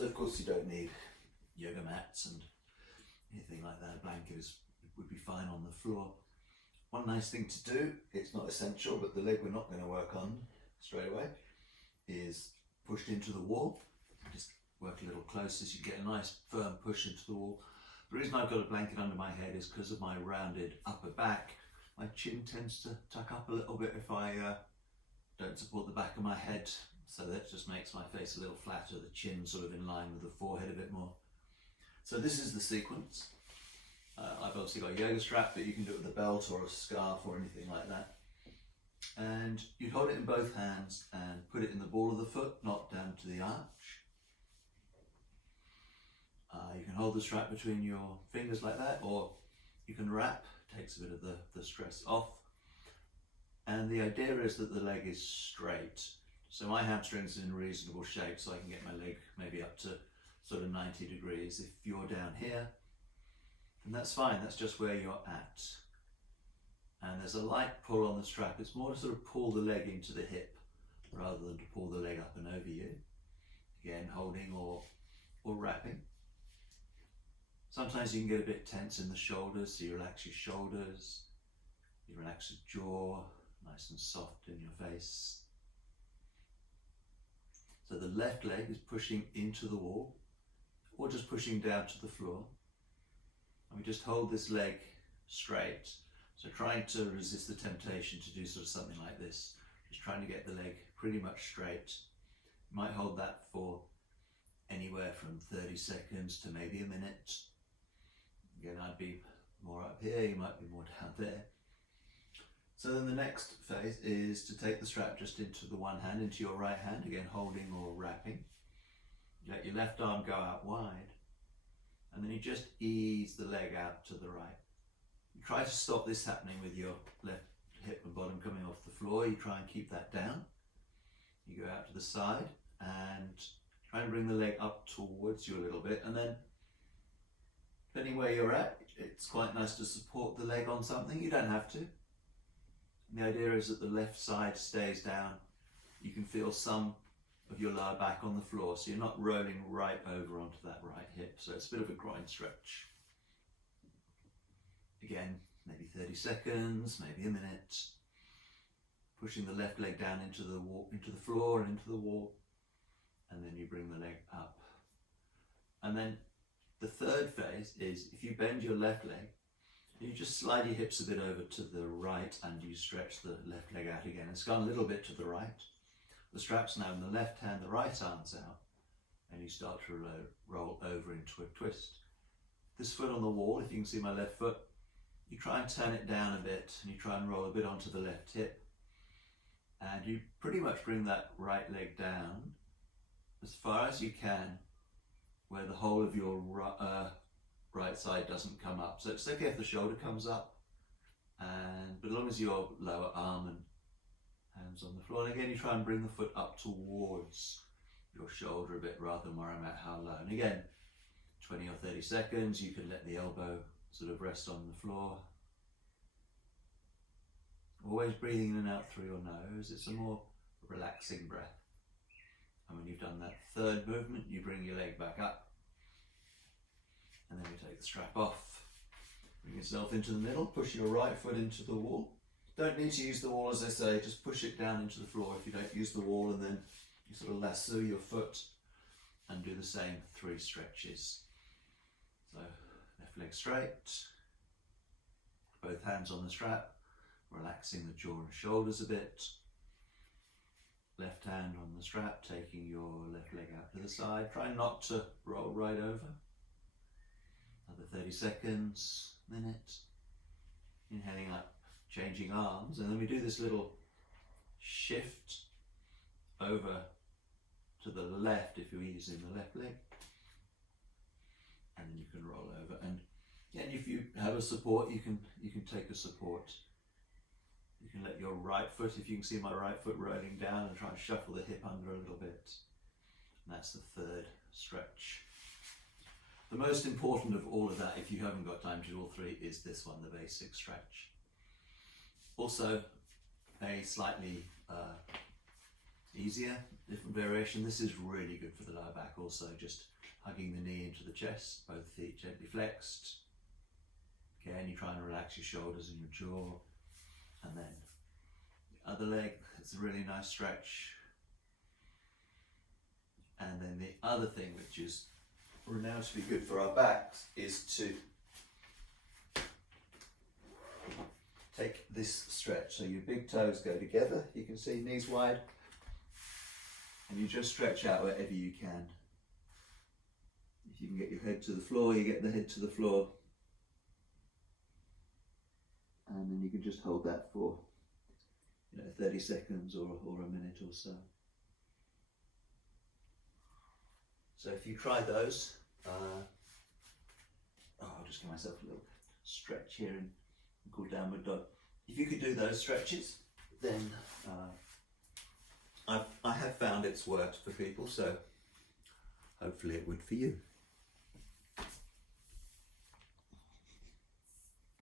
So of course you don't need yoga mats and anything like that. A blanket would be fine on the floor. One nice thing to do, it's not essential, but the leg we're not going to work on straight away, is pushed into the wall. Just work a little closer so you get a nice firm push into the wall. The reason I've got a blanket under my head is because of my rounded upper back. My chin tends to tuck up a little bit if I don't support the back of my head, so that just makes my face a little flatter, the chin sort of in line with the forehead a bit more. So this is the sequence. I've obviously got a yoga strap, but you can do it with a belt or a scarf or anything like that. And you'd hold it in both hands and put it in the ball of the foot, not down to the arch. You can hold the strap between your fingers like that, or you can wrap, takes a bit of the stress off. And the idea is that the leg is straight. So my hamstrings are in reasonable shape, so I can get my leg maybe up to sort of 90 degrees. If you're down here, then that's fine, that's just where you're at. And there's a light pull on the strap. It's more to sort of pull the leg into the hip rather than to pull the leg up and over you. Again, holding or wrapping. Sometimes you can get a bit tense in the shoulders, so you relax your shoulders, you relax your jaw, nice and soft in your face. So the left leg is pushing into the wall, or just pushing down to the floor. And we just hold this leg straight. So trying to resist the temptation to do sort of something like this, just trying to get the leg pretty much straight. You might hold that for anywhere from 30 seconds to maybe a minute. Again, I'd be more up here, you might be more down there. So then the next phase is to take the strap just into the one hand, into your right hand, again holding or wrapping. You let your left arm go out wide, and then you just ease the leg out to the right. You try to stop this happening with your left hip and bottom coming off the floor. You try and keep that down. You go out to the side and try and bring the leg up towards you a little bit, and then depending where you're at, it's quite nice to support the leg on something. You don't have to. And the idea is that the left side stays down. You can feel some of your lower back on the floor, so you're not rolling right over onto that right hip. So it's a bit of a groin stretch. Again, maybe 30 seconds, maybe a minute. Pushing the left leg down into the wall, into the floor and into the wall, and then you bring the leg up. And then the third phase is if you bend your left leg, you just slide your hips a bit over to the right and you stretch the left leg out again. It's gone a little bit to the right. The strap's now in the left hand, the right arm's out, and you start to roll over into a twist. This foot on the wall, if you can see my left foot, you try and turn it down a bit and you try and roll a bit onto the left hip. And you pretty much bring that right leg down as far as you can, where the whole of your right side doesn't come up. So it's okay if the shoulder comes up, but as long as your lower arm and hands on the floor. And again, you try and bring the foot up towards your shoulder a bit rather than worrying about how low. And again, 20 or 30 seconds, you can let the elbow sort of rest on the floor. Always breathing in and out through your nose. It's a more relaxing breath. And when you've done that third movement, you bring your leg back up. And then you take the strap off. Bring yourself into the middle, push your right foot into the wall. Don't need to use the wall, as I say, just push it down into the floor if you don't use the wall, and then you sort of lasso your foot and do the same 3 stretches. So left leg straight, both hands on the strap, relaxing the jaw and shoulders a bit. Left hand on the strap, taking your left leg out to the side. Try not to roll right over. Another 30 seconds, minute. Inhaling up, changing arms, and then we do this little shift over to the left if you're using the left leg. And then you can roll over. And if you have a support, you can take a support. You can let your right foot, if you can see my right foot rolling down, and try and shuffle the hip under a little bit. And that's the third stretch. The most important of all of that, if you haven't got time to do all 3, is this one, the basic stretch. Also, a slightly easier, different variation. This is really good for the lower back also, just hugging the knee into the chest, both feet gently flexed. Again, you try and relax your shoulders and your jaw. And then the other leg, it's a really nice stretch. And then the other thing which is renowned to be good for our backs is to take this stretch. So your big toes go together, you can see knees wide, and you just stretch out wherever you can. If you can get your head to the floor, you get the head to the floor. And then you can just hold that for 30 seconds or a minute or so. So if you try those, I'll just give myself a little stretch here and call downward dog. If you could do those stretches, then I have found it's worked for people, so hopefully it would for you.